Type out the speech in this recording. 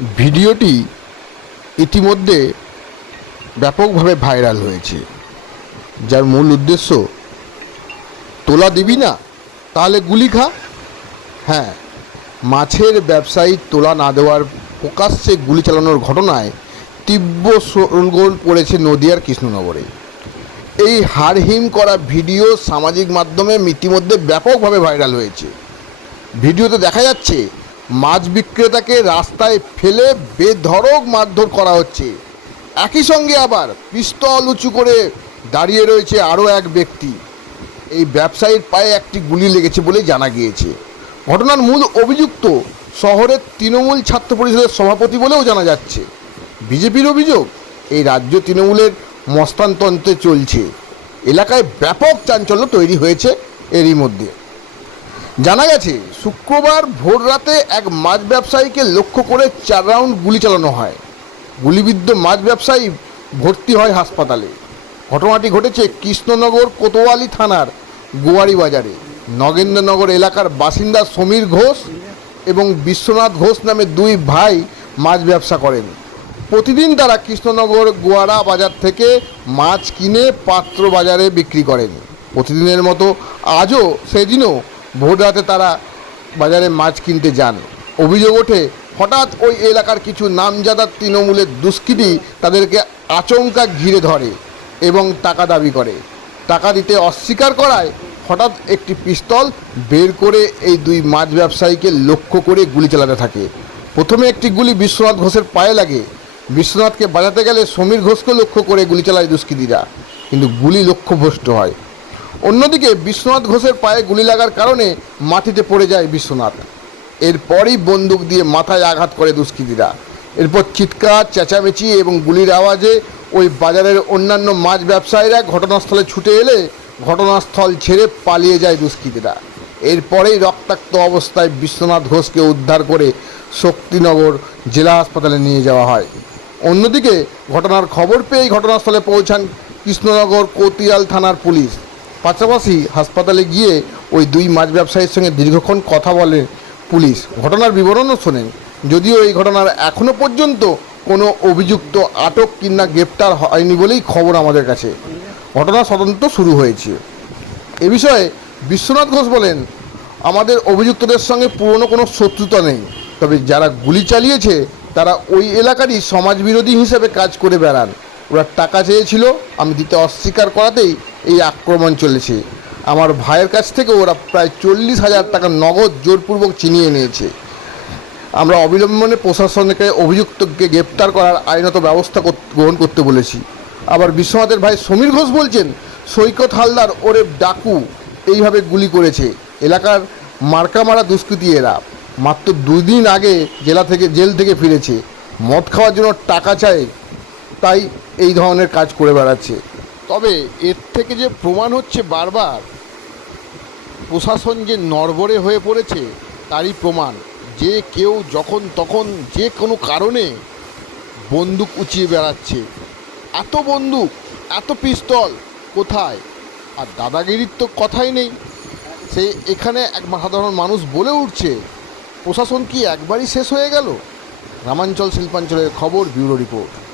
ভিডিওটি ইতিমধ্যে ব্যাপকভাবে ভাইরাল হয়েছে। যার মূল উদ্দেশ্য, তোলা দিবি না, তাহলে গুলি খা। হ্যাঁ মাছের ব্যবসায়ী তোলা না দেওয়ার প্রকাশ্যে গুলি চালানোর ঘটনায় তীব্র শোরগোল পড়েছে নদিয়ার কৃষ্ণনগরে। এই হারহিম করা ভিডিও সামাজিক মাধ্যমে ইতিমধ্যে ব্যাপকভাবে ভাইরাল হয়েছে। ভিডিওতে দেখা যাচ্ছে মাছ বিক্রেতাকে রাস্তায় ফেলে বেধড়ক মারধর করা হচ্ছে। একই সঙ্গে আবার পিস্তল উঁচু করে দাঁড়িয়ে রয়েছে আরও এক ব্যক্তি। এই ব্যবসায়ীর পায়ে একটি গুলি লেগেছে বলে জানা গিয়েছে। ঘটনার মূল অভিযুক্ত শহরের তৃণমূল ছাত্র পরিষদের সভাপতি বলেও জানা যাচ্ছে। বিজেপির অভিযোগ, এই রাজ্য তৃণমূলের মস্তানতন্ত্রে চলছে। এলাকায় ব্যাপক চাঞ্চল্য তৈরি হয়েছে এরই মধ্যে। জানা গেছে, শুক্রবার ভোর রাতে এক মাছ ব্যবসায়ীকে লক্ষ্য করে চার রাউন্ড গুলি চালানো হয়। গুলিবিদ্ধ মাছ ব্যবসায়ী ভর্তি হয় হাসপাতালে। ঘটনাটি ঘটেছে কৃষ্ণনগর কোতোয়ালি থানার গোয়ারি বাজারে নগেন্দ্রনগর এলাকার বাসিন্দা সমীর ঘোষ এবং বিশ্বনাথ ঘোষ নামে দুই ভাই মাছ ব্যবসা করেন। প্রতিদিন তারা কৃষ্ণনগর গোয়ারা বাজার থেকে মাছ কিনে পাত্র বাজারে বিক্রি করেন। প্রতিদিনের মতো আজও সেদিনও ভোর রাতে তারা বাজারে মাছ কিনতে যান। অভিযোগ ওঠে, হঠাৎ ওই এলাকার কিছু নামজাদা তৃণমূলের দুষ্কৃতী তাদেরকে আচমকা ঘিরে ধরে এবং টাকা দাবি করে। টাকা দিতে অস্বীকার করায় হঠাৎ একটি পিস্তল বের করে এই দুই মাছ ব্যবসায়ীকে লক্ষ্য করে গুলি চালাতে থাকে। প্রথমে একটি গুলি বিশ্বনাথ ঘোষের পায়ে লাগে। বিশ্বনাথকে বাজাতে গেলে সমীর ঘোষকে লক্ষ্য করে গুলি চালায় দুষ্কৃতীরা। কিন্তু গুলি লক্ষ্যভ্রষ্ট হয়। অন্যদিকে বিশ্বনাথ ঘোষের পায়ে গুলি লাগার কারণে মাটিতে পড়ে যায় বিশ্বনাথ। এরপরই বন্দুক দিয়ে মাথায় আঘাত করে দুষ্কৃতীরা। এরপর চিৎকার, চেঁচামেচি এবং গুলির আওয়াজে ওই বাজারের অন্যান্য মাছ ব্যবসায়ীরা ঘটনাস্থলে ছুটে এলে ঘটনাস্থল ছেড়ে পালিয়ে যায় দুষ্কৃতীরা। এরপরেই রক্তাক্ত অবস্থায় বিশ্বনাথ ঘোষকে উদ্ধার করে শক্তিনগর জেলা হাসপাতালে নিয়ে যাওয়া হয়। অন্যদিকে ঘটনার খবর পেয়েই ঘটনাস্থলে পৌঁছান কৃষ্ণনগর কোতিয়াল থানার পুলিশ। পাশাপাশি হাসপাতালে গিয়ে ওই দুই মাছ ব্যবসায়ীর সঙ্গে দীর্ঘক্ষণ কথা বলে পুলিশ। ঘটনার বিবরণও শোনেন। যদিও এই ঘটনার এখনও পর্যন্ত কোনো অভিযুক্ত আটক কিংবা গ্রেপ্তার হয়নি বলেই খবর আমাদের কাছে। ঘটনা তদন্ত শুরু হয়েছে। এ বিষয়ে বিশ্বনাথ ঘোষ বলেন, আমাদের অভিযুক্তদের সঙ্গে পুরনো কোনো শত্রুতা নেই। তবে যারা গুলি চালিয়েছে, তারা ওই এলাকারই সমাজবিরোধী হিসেবে কাজ করে বেড়ান। ওরা টাকা চেয়েছিল, আমি দিতে অস্বীকার করাতেই এই আক্রমণ চলেছে। আমার ভাইয়ের কাছ থেকে ওরা প্রায় চল্লিশ হাজার টাকা নগদ জোরপূর্বক চিনিয়ে নিয়েছে। আমরা অবিলম্বনে প্রশাসনকে, অভিযুক্তকে গ্রেপ্তার করার আইনত ব্যবস্থা গ্রহণ করতে বলেছি। আবার বিশ্বনাথের ভাই সমীর ঘোষ বলছেন, সৈকত হালদার ওরে ডাকু, এইভাবে গুলি করেছে। এলাকার মার্কামারা দুষ্কৃতী এরা। মাত্র দুদিন আগে জেলা থেকে, জেল থেকে ফিরেছে। মদ খাওয়ার জন্য টাকা চায় তাই এই ধরনের কাজ করে বেড়াচ্ছে। তবে এর থেকে যে প্রমাণ হচ্ছে বারবার, প্রশাসন যে নড়বড়ে হয়ে পড়েছে, তারই প্রমাণ। যে কেউ যখন তখন যে কোনো কারণে বন্দুক উঁচিয়ে বেড়াচ্ছে। এত বন্দুক, এত পিস্তল কোথায়? আর দাদাগিরির তো কথাই নেই। সে এখানে এক সাধারণ মানুষ বলে উঠছে, প্রশাসন কি একবারই শেষ হয়ে গেল? গ্রামাঞ্চল শিল্পাঞ্চলের খবর, ব্যুরো রিপোর্ট।